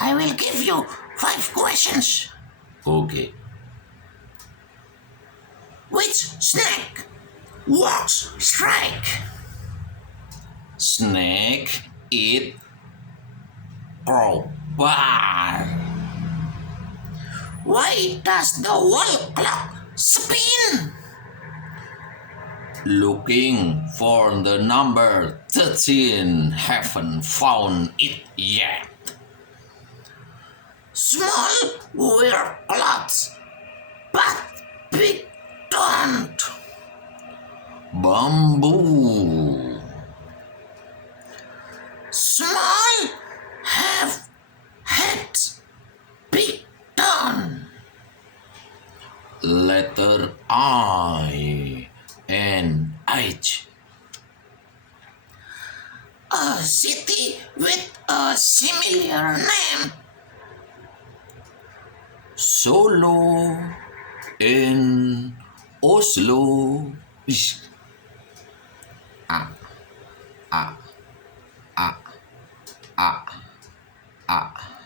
I will give you 5 questions. Okay. Which snake walks straight? Snake eat crowbar. Why does the wall clock spin? Looking for the number 13. Haven't found it yet. Small wear clothes, but big don't. Bamboo. Small have heads, big don't. Letter I and H. A city with a similar name. Solo in Oslo. Ish. Ah, ah, ah, ah, ah.